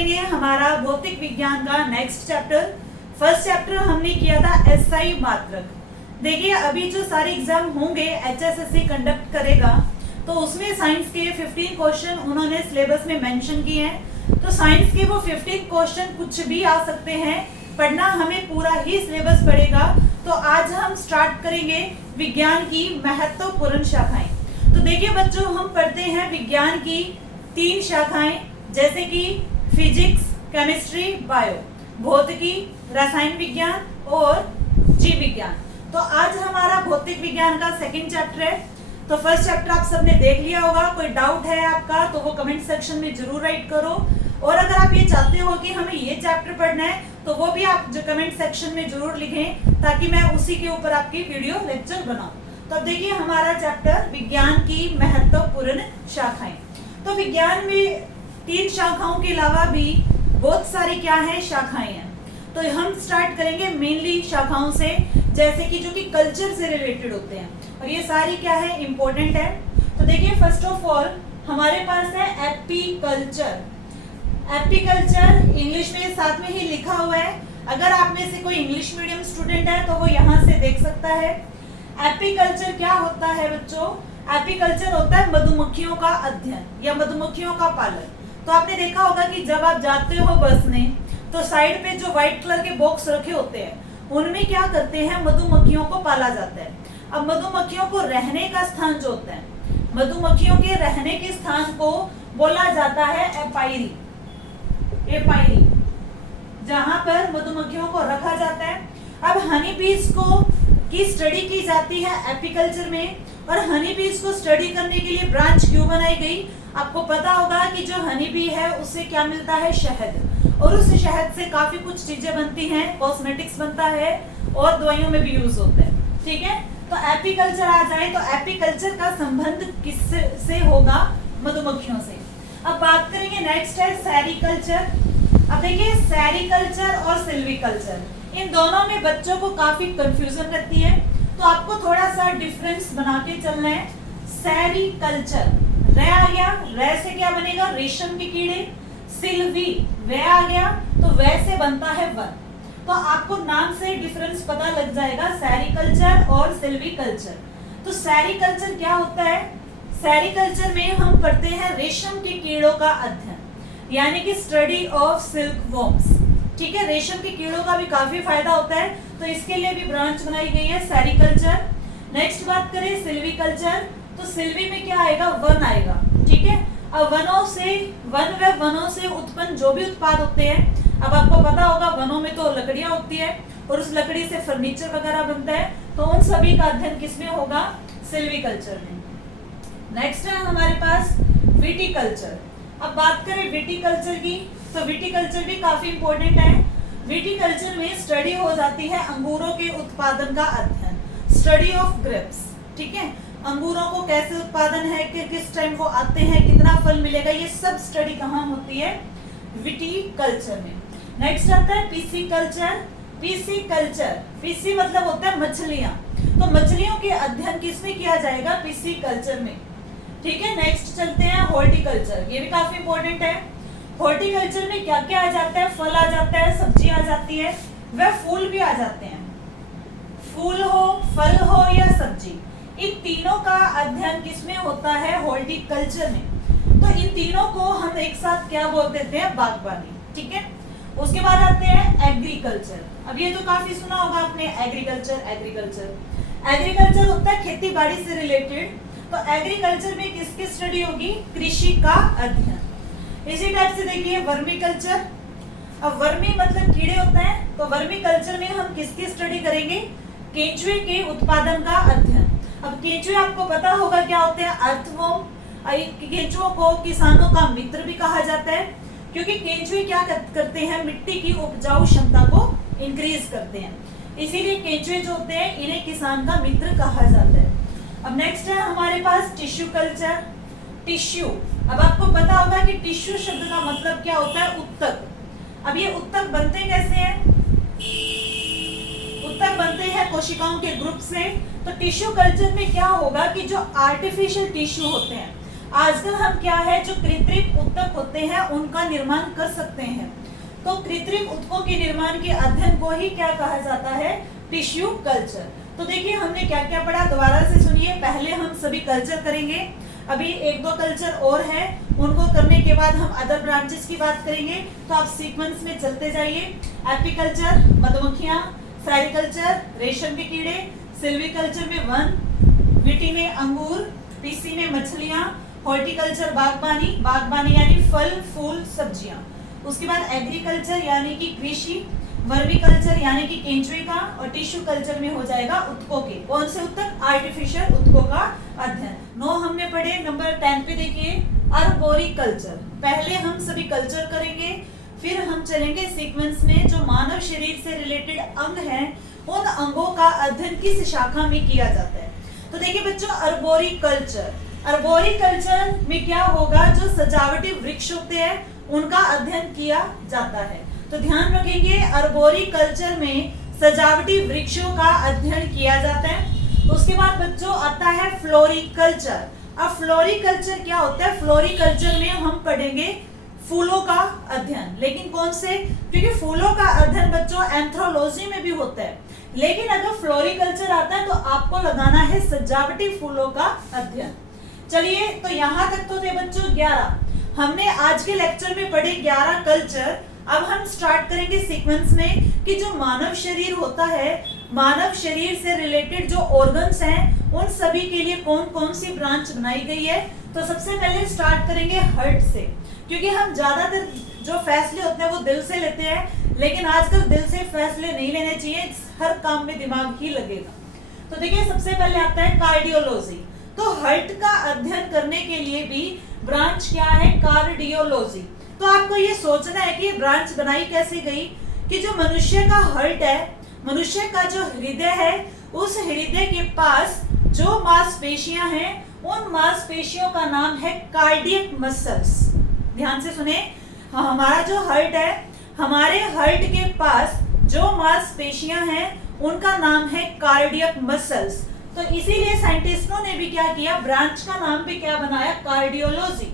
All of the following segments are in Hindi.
करेंगे हमारा भौतिक विज्ञान का नेक्स्ट चैप्टर। फर्स्ट चैप्टर हमने किया था एसआई मात्रक। देखिए अभी जो सारे एग्जाम होंगे एचएसएससी कंडक्ट करेगा, तो उसमें साइंस के 15 क्वेश्चन उन्होंने सिलेबस में मेंशन किए हैं। तो साइंस के वो 15 क्वेश्चन कुछ भी आ सकते हैं, पढ़ना हमें पूरा ही सिलेबस पड़ेगा। तो आज हम स्टार्ट करेंगे विज्ञान की महत्वपूर्ण शाखाएं। तो देखिए बच्चों, हम पढ़ते हैं विज्ञान की 3 शाखाएं, जैसे कि फिजिक्स, केमिस्ट्री, बायो, भौतिकी, रसायन विज्ञान और जीव विज्ञान। तो आज हमारा भौतिक विज्ञान का सेकंड चैप्टर है। तो फर्स्ट चैप्टर आप सबने देख लिया होगा। कोई डाउट है आपका तो वो कमेंट सेक्शन में जरूर राइट करो, और अगर आप ये चाहते हो कि हमें ये चैप्टर पढ़ना है तो वो भी आप जो कमेंट सेक्शन में जरूर लिखें, ताकि मैं उसी के ऊपर आपकी वीडियो लेक्चर बनाऊं। तो अब देखिए हमारा चैप्टर विज्ञान की महत्वपूर्ण शाखाएं। तो विज्ञान में 3 शाखाओं के अलावा भी बहुत सारी क्या है शाखाएं हैं। तो हम स्टार्ट करेंगे मेनली शाखाओं से, जैसे कि जो कि कल्चर से रिलेटेड होते हैं, और ये सारी क्या है इंपॉर्टेंट है। तो देखिए फर्स्ट ऑफ ऑल हमारे पास है एपीकल्चर। एपीकल्चर इंग्लिश में साथ में ही लिखा हुआ है। अगर आप में से कोई इंग्लिश मीडियम स्टूडेंट है तो वो यहाँ से देख सकता है। एपीकल्चर क्या होता है बच्चों? एपीकल्चर होता है मधुमक्खियों का अध्ययन या मधुमक्खियों का पालन। तो आपने देखा होगा कि जब आप जाते हो बस में, तो साइड पे जो व्हाइट कलर के बॉक्स रखे होते हैं, उनमें क्या करते हैं, मधुमक्खियों को पाला जाता है। अब मधुमक्खियों को रहने का स्थान जो होता है, मधुमक्खियों के रहने के स्थान को बोला जाता है एपायरी। एपायरी, जहां पर मधुमक्खियों को रखा जाता है। अब हनी बीज को की स्टडी की जाती है एपीकल्चर में, और हनी बीज को स्टडी करने के लिए ब्रांच क्यों बनाई गई? आपको पता होगा कि जो हनी बी है उससे क्या मिलता है, शहद, और उस शहद से काफी कुछ चीजें बनती हैं, कॉस्मेटिक्स बनता है और दवाइयों में भी यूज होता है। ठीक है, तो एपीकल्चर आ जाए तो एपीकल्चर का संबंध किससे होगा? मधुमक्खियों से। अब बात करेंगे नेक्स्ट है सेरिकल्चर। अब देखिए सेरिकल्चर और सिल्वीकल्चर, इन दोनों में बच्चों को काफी कंफ्यूजन रहती है, तो आपको थोड़ा सा डिफरेंस बना के चलना है। सेरिकल्चर, रे आ गया, रे से क्या बनेगा, रेशम के कीड़े। सिल्वी, वे आ गया तो वे से बनता है वन। तो आपको नाम से डिफरेंस पता लग जाएगा, सेरिकल्चर और सिल्वीकल्चर। तो सेरिकल्चर क्या होता है? सेरिकल्चर में हम पढ़ते हैं रेशम के कीड़ों का अध्ययन, यानी कि स्टडी ऑफ सिल्क वॉर्म्स। ठीक है, रेशम के कीड़ों का भी काफी फायदा होता है, तो इसके लिए भी ब्रांच बनाई गई है सेरिकल्चर। नेक्स्ट बात करें सिल्वीकल्चर, तो सिल्वी में क्या आएगा, वन आएगा। ठीक है, अब वनों से उत्पन्न जो भी उत्पाद होते हैं, अब आपको पता होगा वनों में तो लकड़ियां होती है और उस लकड़ी से फर्नीचर वगैरह बनता है, तो उन सभी का अध्ययन किसमें होगा, सिल्वीकल्चर में। नेक्स्ट है हमारे पास विटीकल्चर। अब बात करें विटीकल्चर की, तो विटीकल्चर भी काफी इंपॉर्टेंट है। विटीकल्चर में स्टडी हो जाती है अंगूरों के उत्पादन का अध्ययन, स्टडी ऑफ ग्रेप्स। ठीक है, अंगूरों को कैसे उत्पादन है, कि किस टाइम वो आते हैं, कितना फल मिलेगा, ये सब स्टडी कहाँ होती है, विटीकल्चर में। नेक्स्ट आता है पिसीकल्चर। पिसीकल्चर, पीसी मतलब होता है मछलियां, तो मछलियों के अध्ययन किसमें किया जाएगा, पिसीकल्चर में। ठीक है, नेक्स्ट चलते हैं हॉर्टिकल्चर, ये भी काफी इंपॉर्टेंट है। हॉर्टिकल्चर में क्या क्या आ जाता है, फल आ जाता है, सब्जी आ जाती है, वह फूल भी आ जाते हैं। फूल हो, फल हो या सब्जी, इन तीनों का अध्ययन किसमें होता है, हॉर्टिकल्चर में। तो इन तीनों को हम एक साथ क्या बोल देते हैं, बागबानी। ठीक है, उसके बाद आते हैं एग्रीकल्चर। अब ये तो काफी सुना होगा आपने, एग्रीकल्चर। एग्रीकल्चर होता है खेती बाड़ी से रिलेटेड। तो एग्रीकल्चर में किसकी स्टडी होगी, कृषि का अध्ययन। इसी टाइप से देखिए वर्मीकल्चर। अब वर्मी मतलब कीड़े होते हैं, तो वर्मीकल्चर में हम किसकी स्टडी करेंगे, केंचुए के उत्पादन का अध्ययन। अब केंचुए आपको पता होगा क्या होते हैं, अर्थवर्म। केंचुओं को किसानों का मित्र भी कहा जाता है, क्योंकि केंचुए क्या करते हैं, मिट्टी की उपजाऊ क्षमता को इंक्रीज करते हैं, इसीलिए केंचुए जो होते हैं इन्हें किसान का मित्र कहा जाता है। अब नेक्स्ट है हमारे पास टिश्यू कल्चर। टिश्यू, अब आपको पता होगा कि टिश्यू शब्द का मतलब क्या होता है, उत्तक। अब ये उत्तक बनते कैसे हैं, उत्तक बनते हैं कोशिकाओं के ग्रुप से। तो टिश्यू कल्चर में क्या होगा कि जो आर्टिफिशियल टिश्यू होते हैं आजकल हम क्या है जो कृत्रिम ऊतक होते हैं उनका निर्माण कर सकते हैं। तो कृत्रिम ऊतकों के निर्माण के अध्ययन को ही क्या कहा जाता है, टिश्यू कल्चर। तो देखिए हमने क्या क्या पढ़ा, दोबारा से सुनिए। पहले हम सभी कल्चर करेंगे, अभी एक दो कल्चर और है, उनको करने के बाद हम अदर ब्रांचेस की बात करेंगे। तो आप सीक्वेंस में चलते जाइए। एपीकल्चर मधुमक्खियां, सेरिकल्चर रेशम के कीड़े, सिल्वीकल्चर में वन, विटी में अंगूर, पीसी में मछलियां, हॉर्टिकल्चर बागबानी, बागबानी यानी फल फूल सब्जियां। उसके बाद एग्रीकल्चर यानी कि कृषि, वर्मीकल्चर यानी कि केंचुए का, और टिश्यू कल्चर में हो जाएगा ऊतकों के, कौन से ऊतक, आर्टिफिशियल ऊतकों का अध्ययन। 9 हमने पढ़े। नंबर 10 पे देखिए अर्बोरिकल्चर। पहले हम सभी कल्चर करेंगे, फिर हम चलेंगे सीक्वेंस में। जो मानव शरीर से रिलेटेड अंग हैं उन अंगों का अध्ययन किस शाखा में किया जाता है। तो देखिए बच्चों अर्बोरिकल्चर, अर्बोरिकल्चर में क्या होगा, जो सजावटी वृक्ष होते हैं उनका अध्ययन किया जाता है। तो ध्यान रखेंगे अर्बोरिकल्चर में सजावटी वृक्षों का अध्ययन किया जाता है। उसके बाद बच्चों आता है फ्लोरिकल्चर। अब फ्लोरिकल्चर क्या होता है, फ्लोरिकल्चर में हम पढ़ेंगे फूलों का अध्ययन, लेकिन कौन से, क्योंकि फूलों का अध्ययन बच्चों एंथ्रोलॉजी में भी होता है, लेकिन अगर फ्लोरिकल्चर आता है तो आपको लगाना है सजावटी फूलों का अध्ययन। चलिए तो यहाँ तक तो थे बच्चों 11। हमने आज के लेक्चर में पढ़े 11 कल्चर। अब हम स्टार्ट करेंगे सीक्वेंस में कि जो मानव शरीर होता है, मानव शरीर से रिलेटेड जो ऑर्गन्स हैं उन सभी के लिए कौन कौन सी ब्रांच बनाई गई है। तो सबसे पहले स्टार्ट करेंगे हार्ट से, क्योंकि हम ज्यादातर जो फैसले होते हैं वो दिल से लेते हैं, लेकिन आजकल दिल से फैसले नहीं लेने चाहिए, हर काम में दिमाग ही लगेगा। तो देखिए सबसे पहले आता है कार्डियोलॉजी। तो हार्ट का अध्ययन करने के लिए भी ब्रांच क्या है, कार्डियोलॉजी। तो आपको ये सोचना है कि ये ब्रांच बनाई कैसे गई, कि जो मनुष्य का हार्ट है, मनुष्य का जो हृदय है, उस हृदय के पास जो मांसपेशियां हैं उन मांसपेशियों का नाम है कार्डियक मसल्स। ध्यान से सुने, हमारा जो हार्ट है, हमारे हार्ट के पास जो मांसपेशियां हैं उनका नाम है कार्डियक मसल्स। तो इसीलिए साइंटिस्टों ने भी क्या किया, ब्रांच का नाम भी क्या बनाया, कार्डियोलॉजी।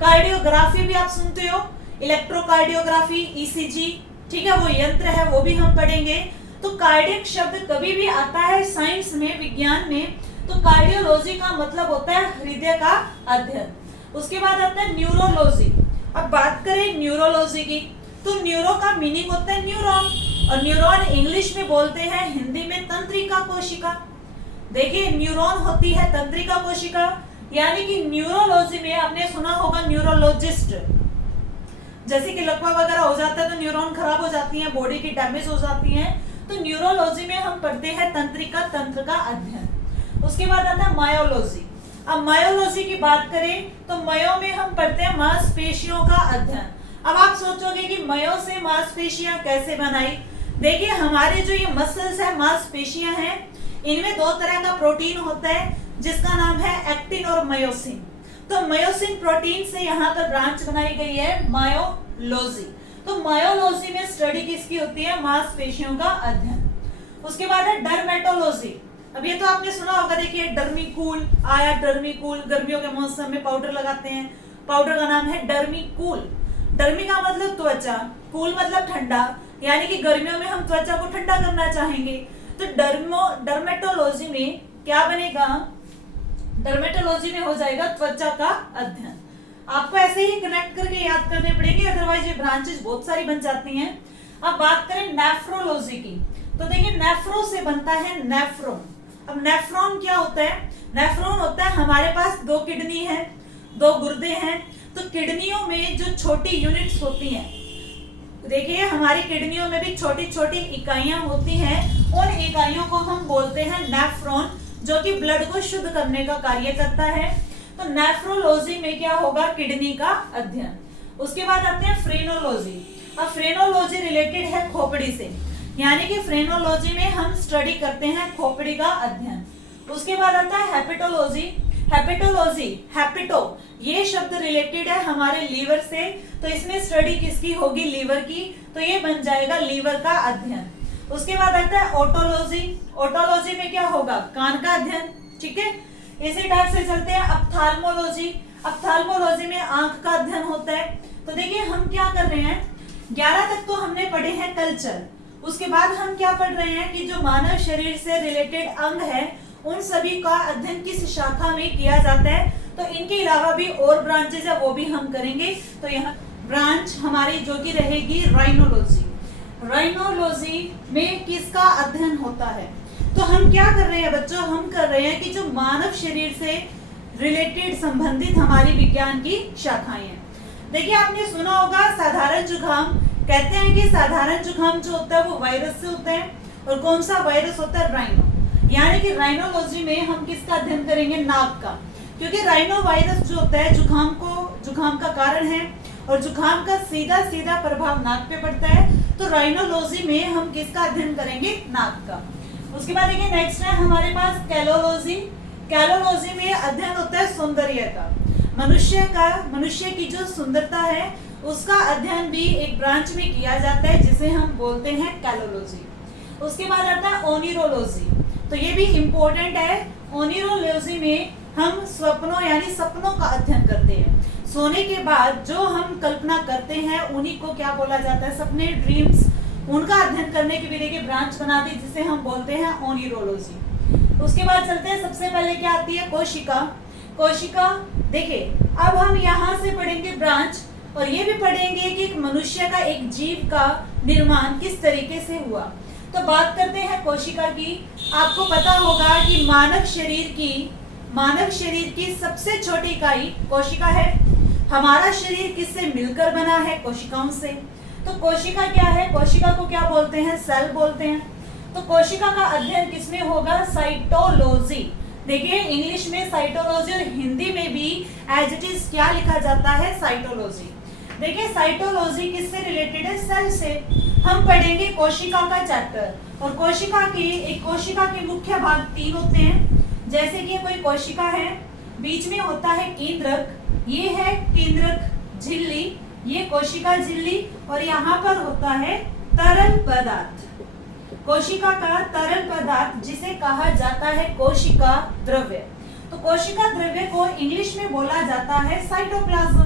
कार्डियोग्राफी भी आप सुनते हो, इलेक्ट्रोकार्डियोग्राफी, ईसीजी, ठीक है, वो यंत्र है, वो भी हम पढ़ेंगे। तो कार्डियक शब्द कभी भी आता है साइंस में, विज्ञान में, तो कार्डियोलॉजी का मतलब होता है हृदय का अध्ययन। उसके बाद आता है न्यूरोलॉजी। अब बात करें न्यूरोलॉजी की, तो न्यूरो का मीनिंग होता है न्यूरॉन, और न्यूरॉन इंग्लिश में बोलते हैं, हिंदी में तंत्रिका कोशिका। देखिए न्यूरॉन होती है तंत्रिका कोशिका, यानी कि न्यूरोलॉजी में आपने सुना होगा न्यूरोलॉजिस्ट, जैसे कि लकवा वगैरह हो जाता है तो न्यूरॉन खराब हो जाती हैं, बॉडी की डैमेज हो जाती है, तो न्यूरोलॉजी में हम पढ़ते हैं तंत्रिका तंत्र का अध्ययन। उसके बाद आता है मायोलॉजी। अब मायोलॉजी की बात करें तो मयो में हम पढ़ते हैं मांसपेशियों का अध्ययन। अब आप सोचोगे कि मयो से मांसपेशियां कैसे बनाई। देखिए हमारे जो ये मसल्स है, मांसपेशियां हैं, इनमें 2 तरह का प्रोटीन होता है जिसका नाम है एक्टिन और मायोसिन। तो मायोसिन प्रोटीन से यहाँ पर ब्रांच बनाई गई है मायोलॉजी। तो मायोलॉजी में स्टडी किसकी होती है, मांसपेशियों का अध्ययन। उसके बाद है डर्मेटोलॉजी। अब ये तो आपने सुना होगा, देखिए डर्मीकूल आया, डर्मीकूल गर्मियों के मौसम में पाउडर लगाते हैं, पाउडर का नाम है डर्मीकूल। डर्मी का मतलब त्वचा, कूल मतलब ठंडा, यानी कि गर्मियों में हम त्वचा को ठंडा करना चाहेंगे। तो डर्मेटोलॉजी में क्या बनेगा, डर्मेटोलॉजी में हो जाएगा त्वचा का अध्ययन। आपको ऐसे ही कनेक्ट करके याद करने पड़ेंगे, अदरवाइज ये ब्रांचेस बहुत सारी बन जाती हैं। अब बात करें नेफ्रोलॉजी की, तो देखिए नेफ्रो से बनता है नेफ्रॉन। अब नेफ्रॉन क्या होता है, नेफ्रॉन होता है हमारे पास 2 किडनी है, 2 गुर्दे हैं, तो किडनियों में जो छोटी यूनिट्स होती हैं, देखिए हमारी किडनियों में भी छोटी छोटी इकाइयां होती हैं, उन इकाइयों को हम बोलते हैं नेफ्रॉन, जो कि ब्लड को शुद्ध करने का कार्य करता है। तो नेफ्रोलॉजी में क्या होगा, किडनी का अध्ययन। उसके बाद आते हैं फ्रेनोलॉजी। अब फ्रेनोलॉजी रिलेटेड है खोपड़ी से, यानी कि फ्रेनोलॉजी में हम स्टडी करते हैं खोपड़ी का अध्ययन। उसके बाद आता है हेपेटोलॉजी। हेपेटोलॉजी, हेपेटो ये शब्द रिलेटेड है हमारे लीवर से, तो इसमें स्टडी किसकी होगी, लीवर की, तो ये बन जाएगा लीवर का अध्ययन। उसके बाद आता है ओटोलॉजी। ओटोलॉजी में क्या होगा, कान का अध्ययन, ठीक है। इसी टाइप से चलते हैं ऑप्थाल्मोलॉजी। ऑप्थेल्मोलॉजी में आंख का अध्ययन होता है। तो देखिए हम क्या कर रहे हैं, 11 तक तो हमने पढ़े हैं कल्चर, उसके बाद हम क्या पढ़ रहे हैं कि जो मानव शरीर से रिलेटेड अंग है उन सभी का अध्ययन किस शाखा में किया जाता है। तो इनके अलावा भी और ब्रांचेज है वो भी हम करेंगे। तो यहाँ ब्रांच हमारी जो कि रहेगी राइनोलॉजी। राइनोलॉजी में किसका अध्ययन होता है? तो हम क्या कर रहे हैं बच्चों, हम कर रहे हैं कि जो मानव शरीर से रिलेटेड संबंधित हमारी विज्ञान की शाखाएं हैं। देखिए आपने सुना होगा साधारण जुकाम, कहते हैं कि साधारण जुकाम जो होता है वो वायरस से होता है, और कौन सा वायरस होता है? राइनो। यानी कि राइनोलॉजी में हम किसका अध्ययन करेंगे? नाक का, क्योंकि राइनो वायरस जो होता है जुकाम का कारण है, और जुकाम का सीधा सीधा प्रभाव नाक पे पड़ता है। तो राइनोलॉजी में हम किसका अध्ययन करेंगे? नाक का। उसके बाद देखिए नेक्स्ट है हमारे पास कैलोलॉजी। कैलोलॉजी में अध्ययन होता है सौंदर्य का, मनुष्य की जो सुंदरता है उसका अध्ययन भी एक ब्रांच में किया जाता है जिसे हम बोलते हैं कैलोलॉजी। उसके बाद आता है ओनिरोलॉजी, तो ये भी इम्पोर्टेंट है। ओनिरोलॉजी में हम स्वप्नों यानी सपनों का अध्ययन करते हैं। सोने के बाद जो हम कल्पना करते हैं उन्हीं को क्या बोला जाता है? सपने, ड्रीम्स। उनका अध्ययन करने की विधि की ब्रांच बना दी जिसे हम बोलते हैं ओनिरोलॉजी। उसके बाद चलते हैं, सबसे पहले क्या आती है? कोशिका। कोशिका देखिए अब हम यहाँ से पढ़ेंगे ब्रांच, और ये भी पढ़ेंगे कि एक मनुष्य का, एक जीव का निर्माण किस तरीके से हुआ। तो बात करते हैं कोशिका की। आपको पता होगा कि मानव शरीर की सबसे छोटी इकाई कोशिका है। हमारा शरीर किससे मिलकर बना है? कोशिकाओं से। तो कोशिका क्या है? कोशिका को क्या बोलते हैं? सेल बोलते हैं। तो कोशिका का अध्ययन किसमें होगा? साइटोलॉजी। देखिए इंग्लिश में साइटोलॉजी और हिंदी में भी एज इट इज क्या लिखा जाता है? साइटोलॉजी। देखिए साइटोलॉजी किससे रिलेटेड है? सेल से। हम पढ़ेंगे कोशिका का चैप्टर, और कोशिका के मुख्य भाग 3 होते हैं। जैसे कि कोई कोशिका है, बीच में होता है केंद्रक, ये है केंद्रक झिल्ली, ये कोशिका झिल्ली, और यहाँ पर होता है तरल पदार्थ। कोशिका का तरल पदार्थ जिसे कहा जाता है कोशिका द्रव्य। तो कोशिका द्रव्य को इंग्लिश में बोला जाता है साइटोप्लाज्म।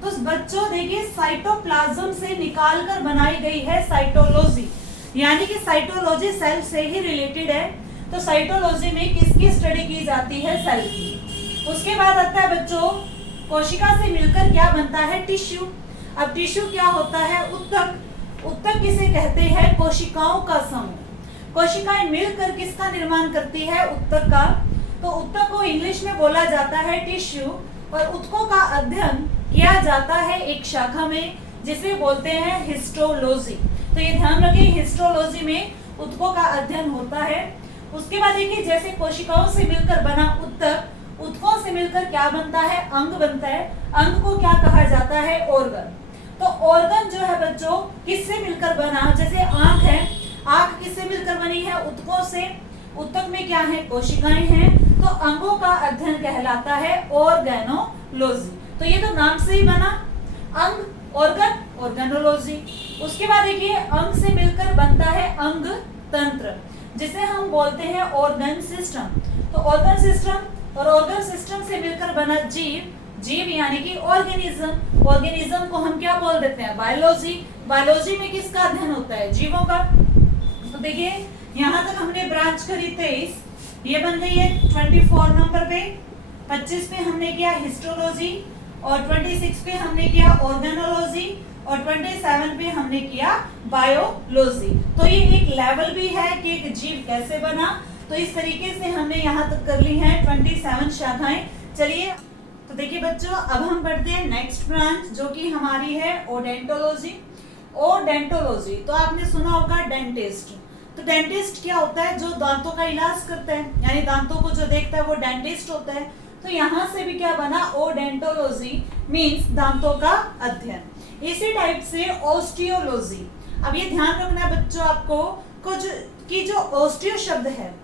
तो बच्चों देखिए साइटोप्लाज्म से निकालकर बनाई गई है साइटोलॉजी, यानी कि साइटोलॉजी सेल से ही रिलेटेड है। तो साइटोलॉजी में किसकी स्टडी की जाती है? सेल की। उसके बाद आता है बच्चों, कोशिका से मिलकर क्या बनता है? टिश्यू। अब टिश्यू क्या होता है? उत्तक। उत्तक किसे कहते हैं? कोशिकाओं का समूह। कोशिकाएं मिलकर किसका निर्माण करती है? उत्तक का। तो उत्तक को इंग्लिश में बोला जाता है टिश्यू, और उत्तकों का अध्ययन किया जाता है एक शाखा में जिसे बोलते हैं हिस्टोलॉजी। तो ये ध्यान रखिए, हिस्टोलॉजी में उत्तकों का अध्ययन होता है। उसके बाद देखिए जैसे कोशिकाओं से मिलकर बना उत्तक, उत्तकों से मिलकर क्या बनता है? अंग बनता है। अंग को क्या कहा जाता है? ऑर्गन। तो ऑर्गन जो है बच्चों किससे मिलकर बना? जैसे आंख है, आंख किससे मिलकर बनी है? उत्तकों से। उत्तक में क्या है? कोशिकाएं हैं। तो अंगों का अध्ययन कहलाता है ऑर्गेनोलॉजी। तो ये तो नाम से ही बना, अंग, ऑर्गन, ऑर्गेनोलॉजी। उसके बाद देखिए अंग से मिलकर बनता है अंग तंत्र, जिसे हम बोलते हैं ऑर्गन सिस्टम। तो ऑर्गन सिस्टम, और ऑर्गन सिस्टम से मिलकर बना जीव। जीव यानी कि ऑर्गेनिज्म। ऑर्गेनिज्म को हम क्या बोल देते हैं? बायोलॉजी। बायोलॉजी में किसका अध्ययन होता है? जीवों का। तो देखिए यहाँ तक हमने ब्रांच करी 23, ये बन गई है 24 नंबर पे। 25 पे हमने किया हिस्टोलॉजी, और 26 पे हमने किया ऑर्गेनोलॉजी, और 27 पे हमने किया बायोलॉजी। तो ये एक लेवल भी है कि एक जीव कैसे बना। तो इस तरीके से हमने यहाँ तक कर ली है 27 शाखाएं। चलिए तो देखिए बच्चों अब हम बढ़ते हैं नेक्स्ट ब्रांच जो कि हमारी है ओडेंटोलॉजी। ओडेंटोलॉजी तो आपने सुना होगा डेंटिस्ट। तो डेंटिस्ट क्या होता है? जो दांतों का इलाज करता है, यानी दांतों को जो देखता है वो डेंटिस्ट होता है। तो यहाँ से भी क्या बना? ओडेंटोलॉजी मींस दांतों का अध्ययन। इसी टाइप से ऑस्टियोलॉजी। अब ये ध्यान रखना है बच्चों आपको कुछ कि जो ऑस्टियो शब्द है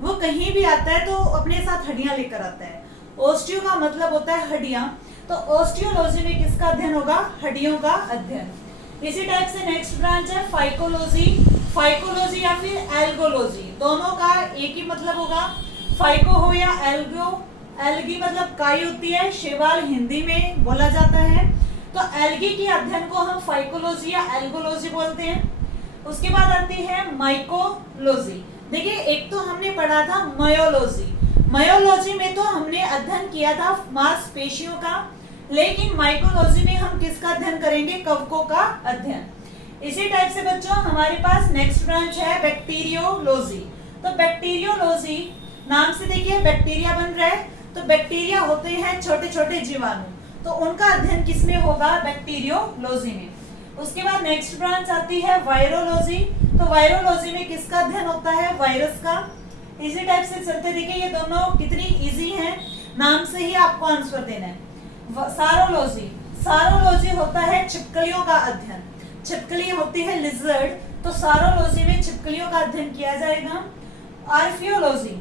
वो कहीं भी आता है तो अपने साथ हड्डियां लेकर आता है। ऑस्टियो का मतलब होता है हड्डियां। तो ऑस्टियोलॉजी में किसका अध्ययन होगा? हड्डियों का अध्ययन। इसी टाइप से नेक्स्ट ब्रांच है फाइकोलॉजी। फाइकोलॉजी या फिर एल्गोलॉजी, दोनों का एक ही मतलब होगा। फाइको हो या एल्गो, एल्गी मतलब काई होती है, शैवाल हिंदी में बोला जाता है। तो एल्गी के अध्ययन को हम फाइकोलॉजी या एल्गोलॉजी बोलते हैं। उसके बाद आती है माइकोलॉजी। देखिए एक तो हमने पढ़ा था मायोलॉजी, मायोलॉजी में तो हमने अध्ययन किया था मांसपेशियों का, लेकिन माइकोलॉजी में हम किसका अध्ययन करेंगे, कवकों का अध्ययन। इसी टाइप से बच्चों हमारे पास नेक्स्ट ब्रांच है बैक्टीरियोलॉजी। तो बैक्टीरियोलॉजी नाम से देखिए बैक्टीरिया बन रहा है, तो बैक्टीरिया होते हैं छोटे छोटे जीवाणु, तो उनका अध्ययन किसमें होगा, बैक्टीरियोलॉजी में। उसके बाद नेक्स्ट ब्रांच आती है वायरोलॉजी। तो वायरोलॉजी में किसका अध्ययन होता है, वायरस का। इसी टाइप से चलते देखिए ये दोनों कितनी इजी हैं, नाम से ही आपको आंसर देना है। सारोलॉजी, सारोलॉजी होता है छिपकलियों का अध्ययन, छिपकली होती है लिजर्ड, तो सारोलॉजी में छिपकलियों का अध्ययन किया जाएगा। आर्कियोलॉजी,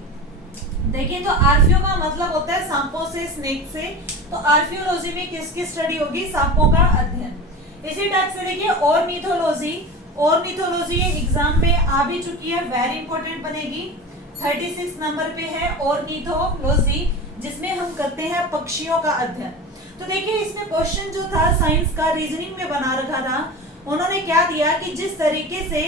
देखिए तो आर्कियो का मतलब होता है सांपों से, स्नेक से, तो आर्कियोलॉजी में किसकी स्टडी होगी, सांपों का अध्ययन। इसी टाइप से देखिए ऑर्निथोलॉजी, ऑर्निथोलॉजी एग्जाम में आ भी चुकी है, वेरी इंपॉर्टेंट बनेगी, 36 नंबर पे है ऑर्निथोलॉजी, जिसमें हम करते हैं पक्षियों का अध्ययन। तो देखिए इसमें क्वेश्चन जो था साइंस का रीजनिंग में बना रखा था, उन्होंने क्या दिया कि जिस तरीके से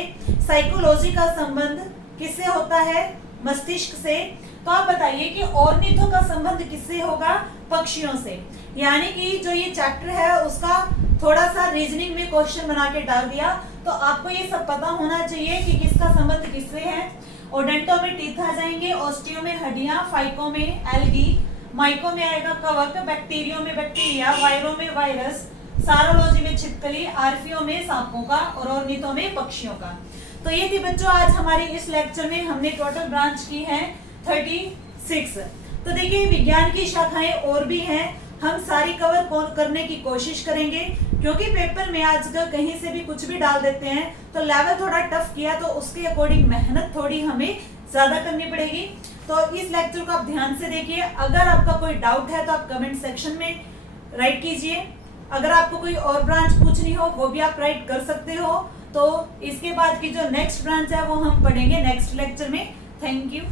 साइकोलॉजी का संबंध किससे होता है, मस्तिष्क से, तो आप बताइए कि ऑर्निथो का संबंध किससे होगा, पक्षियों से। यानी कि जो ये चैप्टर है उसका थोड़ा सा रीजनिंग में क्वेश्चन बना के डाल दिया, तो आपको ये सब पता होना चाहिए कि किसका संबंध किससे है। ओडेंटो में टीथ आ जाएंगे, ऑस्टियो में हड्डियां, फाइको में एल्गी, माइको में आएगा कवक, बैक्टीरियो में बैक्टीरिया, वायरो में वायरस, सारोलॉजी में छिपकली, आर्फियो में सांपों का और ऑर्निथो में पक्षियों का। तो ये थी बच्चों आज हमारे इस लेक्चर में हमने टोटल ब्रांच की है 36। तो देखिए विज्ञान की शाखाएं और भी हैं, हम सारी कवर करने की कोशिश करेंगे, क्योंकि पेपर में आजकल कहीं से भी कुछ भी डाल देते हैं, तो लेवल थोड़ा टफ किया तो उसके अकॉर्डिंग मेहनत थोड़ी हमें ज्यादा करनी पड़ेगी। तो इस लेक्चर को आप ध्यान से देखिए, अगर आपका कोई डाउट है तो आप कमेंट सेक्शन में राइट कीजिए, अगर आपको कोई और ब्रांच पूछनी हो वो भी आप राइट कर सकते हो। तो इसके बाद की जो नेक्स्ट ब्रांच है वो हम पढ़ेंगे नेक्स्ट लेक्चर में। Thank you.